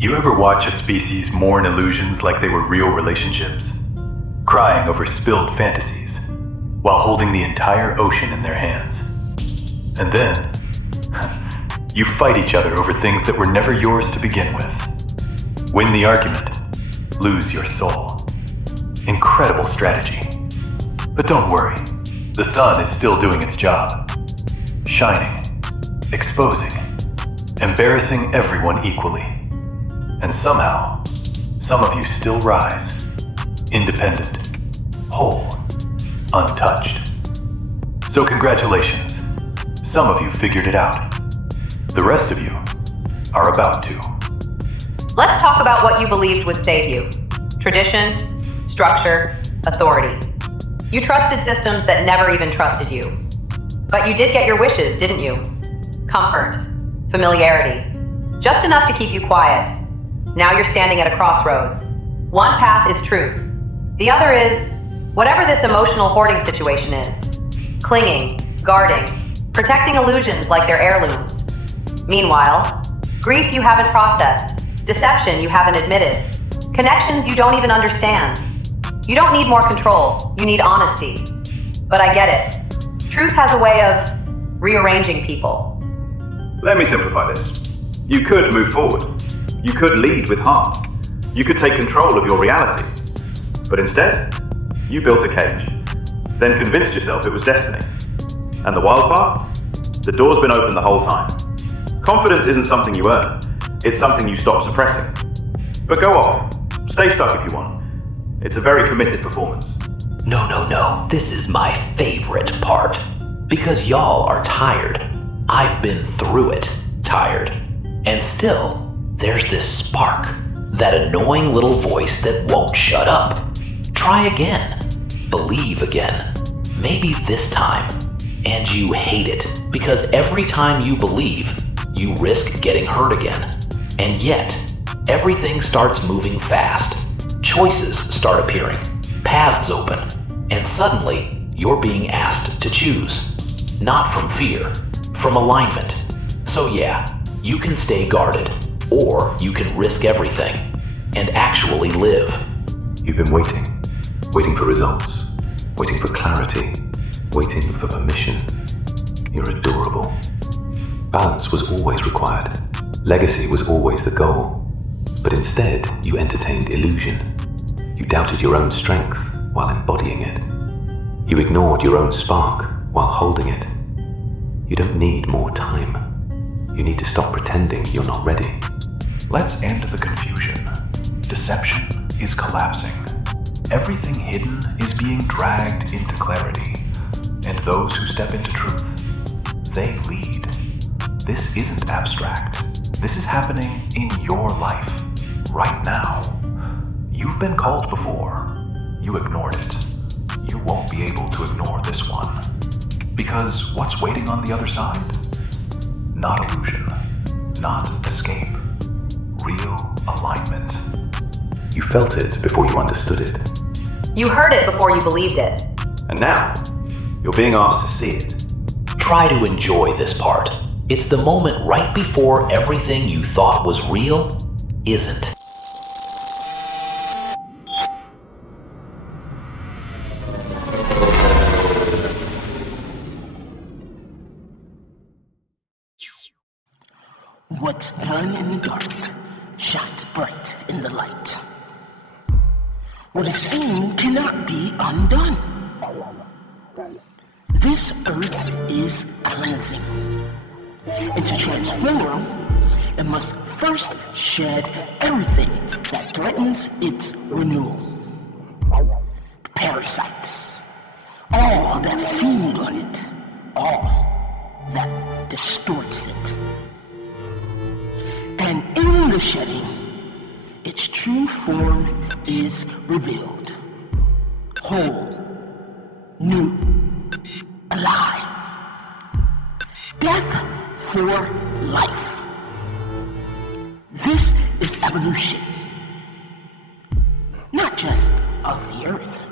You ever watch a species mourn illusions like they were real relationships? Crying over spilled fantasies, while holding the entire ocean in their hands. And then, you fight each other over things that were never yours to begin with. Win the argument, lose your soul. Incredible strategy. But don't worry, the sun is still doing its job. Shining, exposing, embarrassing everyone equally. And somehow, some of you still rise, independent, whole, untouched. So congratulations, some of you figured it out. The rest of you are about to. Let's talk about what you believed would save you. Tradition, structure, authority. You trusted systems that never even trusted you. But you did get your wishes, didn't you? Comfort, familiarity, just enough to keep you quiet. Now you're standing at a crossroads. One path is truth. The other is whatever this emotional hoarding situation is. Clinging, guarding, protecting illusions like they're heirlooms. Meanwhile, grief you haven't processed, deception you haven't admitted, connections you don't even understand. You don't need more control, you need honesty. But I get it. Truth has a way of rearranging people. Let me simplify this. You could move forward. You could lead with heart. You could take control of your reality. But instead, you built a cage, then convinced yourself it was destiny. And the wild part? The door's been open the whole time. Confidence isn't something you earn. It's something you stop suppressing. But go off. Stay stuck if you want. It's a very committed performance. No. This is my favorite part. Because y'all are tired. I've been through it, tired. And still, there's this spark. That annoying little voice that won't shut up. Try again. Believe again. Maybe this time. And you hate it. Because every time you believe, you risk getting hurt again. And yet, everything starts moving fast. Choices start appearing. Paths open. And suddenly, you're being asked to choose. Not from fear, from alignment. So yeah, you can stay guarded. Or you can risk everything and actually live. You've been waiting for results, waiting for clarity, waiting for permission. You're adorable. Balance was always required. Legacy was always the goal. But instead, you entertained illusion. You doubted your own strength while embodying it. You ignored your own spark while holding it. You don't need more time. You need to stop pretending you're not ready. Let's end the confusion. Deception is collapsing. Everything hidden is being dragged into clarity. And those who step into truth, they lead. This isn't abstract. This is happening in your life, right now. You've been called before. You ignored it. You won't be able to ignore this one. Because what's waiting on the other side? Not illusion, not escape, real alignment. You felt it before you understood it. You heard it before you believed it. And now, you're being asked to see it. Try to enjoy this part. It's the moment right before everything you thought was real isn't. What's done in the dark shines bright in the light. What is seen cannot be undone. This earth is cleansing. And to transform, it must first shed everything that threatens its renewal. The parasites, all that feed on it, all that distorts it. And in the shedding, its true form is revealed. Whole, new, alive. Death for life. This is evolution. Not just of the earth,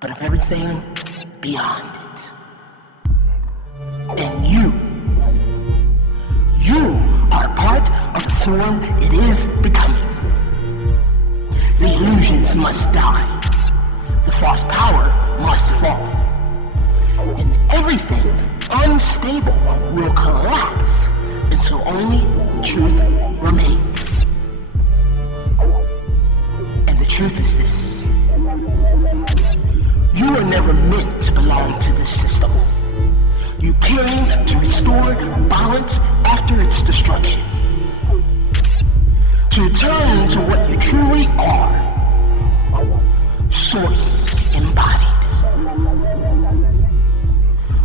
but of everything beyond it. And you are part of the form it is becoming. The illusions must die. The false power must fall. And everything unstable will collapse until only truth remains. And the truth is this. You were never meant to belong to this system. You came to restore balance after its destruction. To return to what you truly are. Source embodied.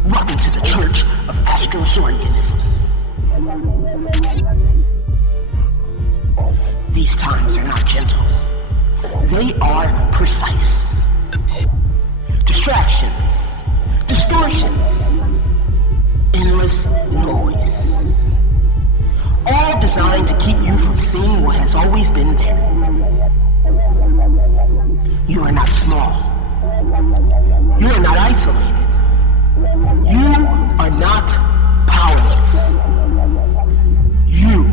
Welcome to the Church of Astrosaurianism. These times are not gentle. They are precise. Distractions, distortions, endless noise. All designed to keep you from seeing what has always been there. You are not small. You are not isolated. You are not powerless. You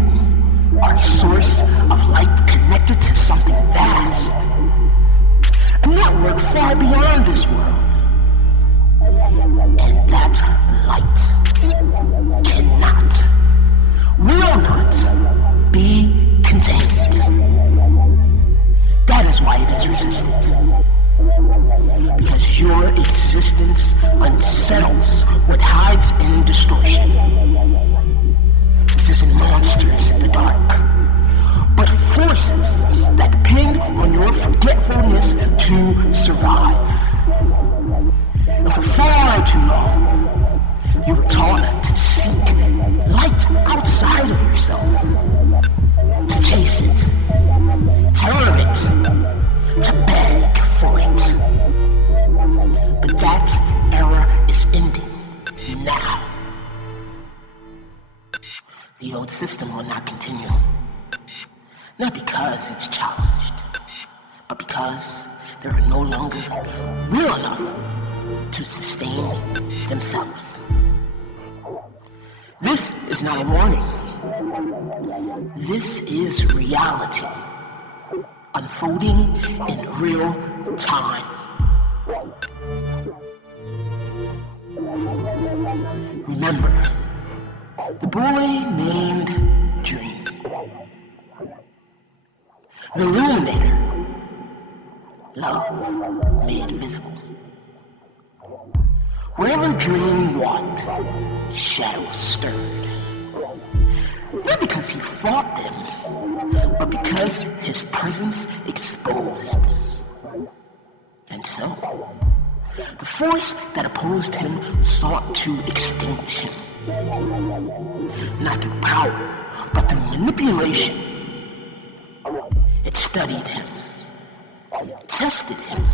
are a source of light connected to something vast. A network far beyond this world. And that light cannot, will not be contained. That is why it is resisted. Because your existence unsettles what hides in distortion. This isn't monsters in the dark, but forces that depend on your forgetfulness to survive. And for far too long, you were taught to seek light outside of yourself, to chase it, to earn it, to beg for it. But that era is ending now. The old system will not continue. Not because it's challenged, but because they are no longer real enough to sustain themselves. This is not a warning. This is reality, unfolding in real time. Remember, the boy named Dream. The illuminator, love made visible. Wherever Dream walked, shadows stirred. Not because he fought them, but because his presence exposed them. And so, the force that opposed him sought to extinguish him. Not through power, but through manipulation. It studied him, tested him,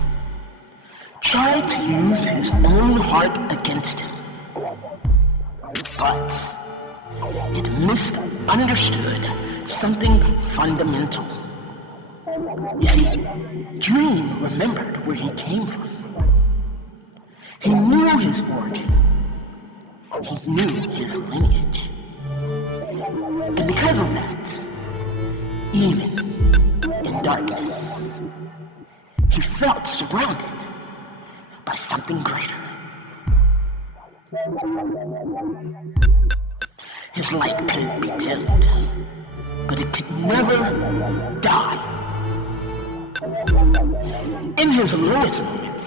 tried to use his own heart against him. But it misunderstood something fundamental. You see, Dream remembered where he came from. He knew his origin. He knew his lineage. And because of that, even in darkness, he felt surrounded by something greater. His light could be dimmed, but it could never die. In his lowest moments,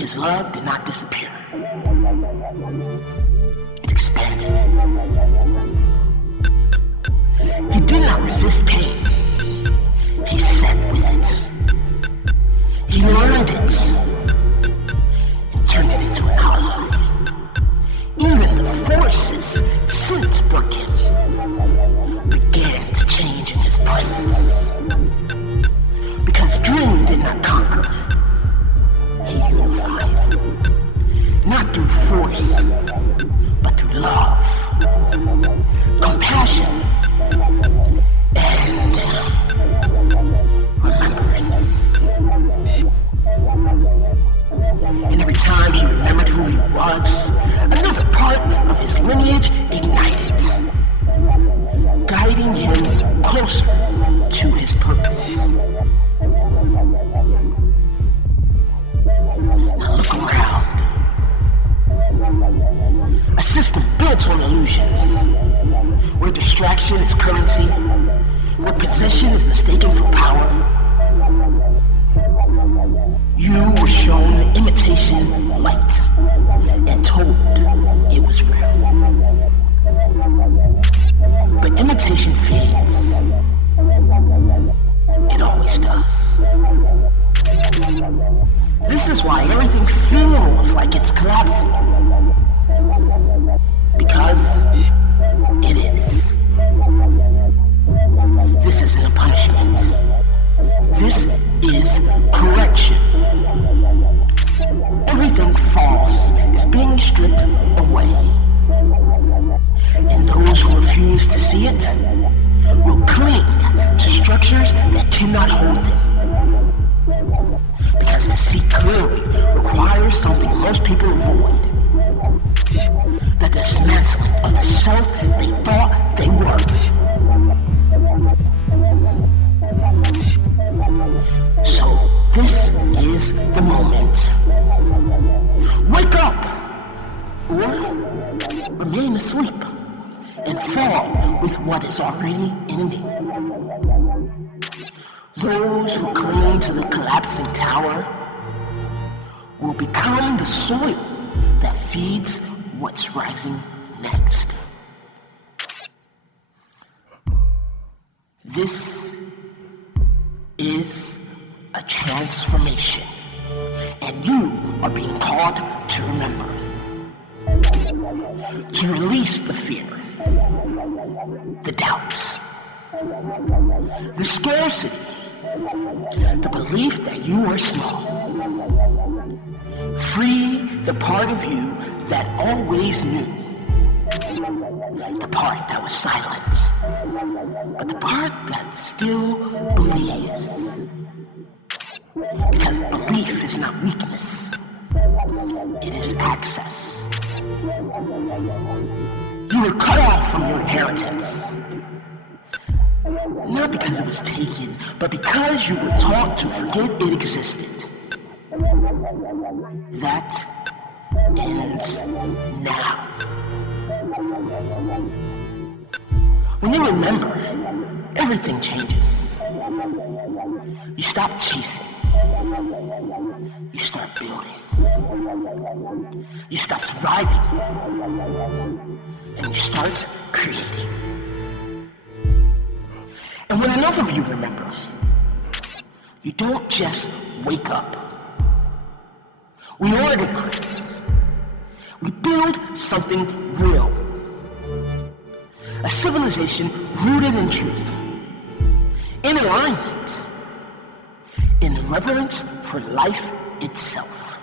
his love did not disappear. It expanded. He did not resist pain. He sat with it. He learned it and turned it into an ally. Even the forces sent for him began to change in his presence. Because Dream did not conquer, he unified. Not through force, but through love, compassion, and remembrance. And every time he remembered who he was, another part of his lineage ignited, guiding him distraction is currency, where possession is mistaken for power, you were shown imitation light and told it was real. But imitation fades. It always does. This is why everything feels like it's collapsing. Because it is. This isn't a punishment. This is correction. Everything false is being stripped away. And those who refuse to see it will cling to structures that cannot hold them. Because to see clearly requires something most people avoid. The dismantling of the self they thought they were. So this is the moment. Wake up! Or remain asleep and fall with what is already ending. Those who cling to the collapsing tower will become the soil that feeds what's rising next. This is a transformation, and you are being taught to remember. To release the fear, the doubts, the scarcity, the belief that you are small. Free the part of you that always knew. The part that was silenced, but the part that still believes. Because belief is not weakness, it is access. You were cut off from your inheritance. Not because it was taken, but because you were taught to forget it existed. That ends now. When you remember, everything changes. You stop chasing. You start building. You stop surviving. And you start creating. And when enough of you remember, you don't just wake up. We organize. We build something real. A civilization rooted in truth, in alignment, in reverence for life itself.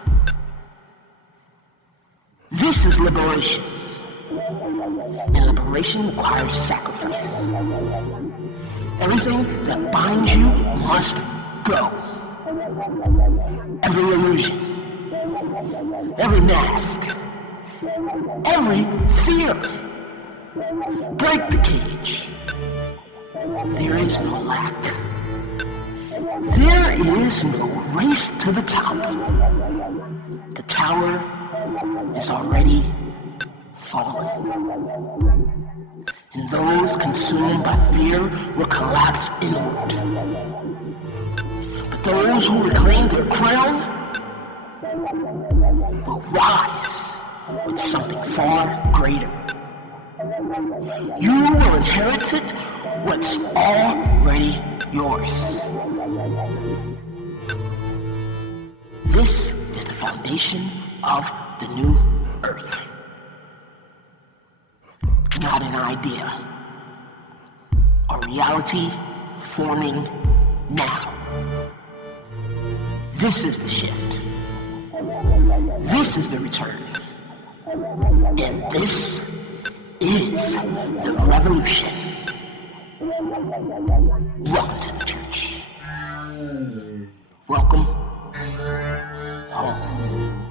This is liberation. And liberation requires sacrifice. Everything that binds you must go. Every illusion, every mask, every fear. Break the cage. There is no lack. There is no race to the top. The tower is already fallen. And those consumed by fear will collapse inward. But those who reclaim their crown will rise with something far greater. You will inherit it, what's already yours. This is the foundation of the new earth. Not an idea. A reality forming now. This is the shift. This is the return. And this is the revolution. Welcome to the church. Welcome home.